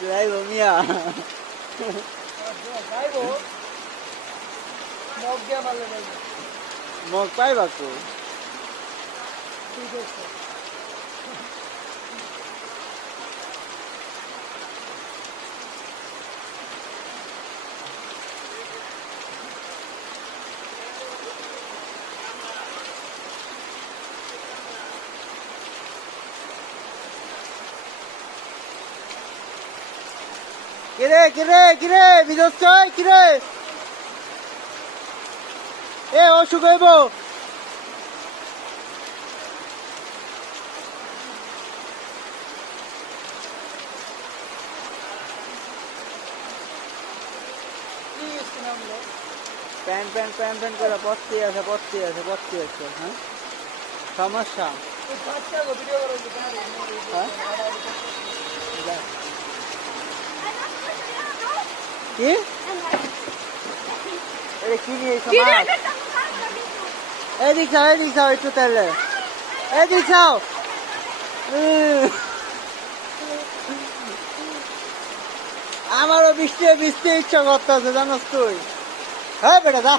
যাইব মিয়া মগ পাইবা তো কিরে কিরে কিরে বিদস্ত কিরে এ অসুখ হইব প্যান প্যান প্যান প্যান করে পড়তে আছে হ্যাঁ সমস্যা কি এটা কি নিয়ে সমাজ এদিক যাও একটু তাহলে এদিক যাও আমারও বৃষ্টি ইচ্ছা করতেছে জানোস তুই হ্যাঁ বেটা যা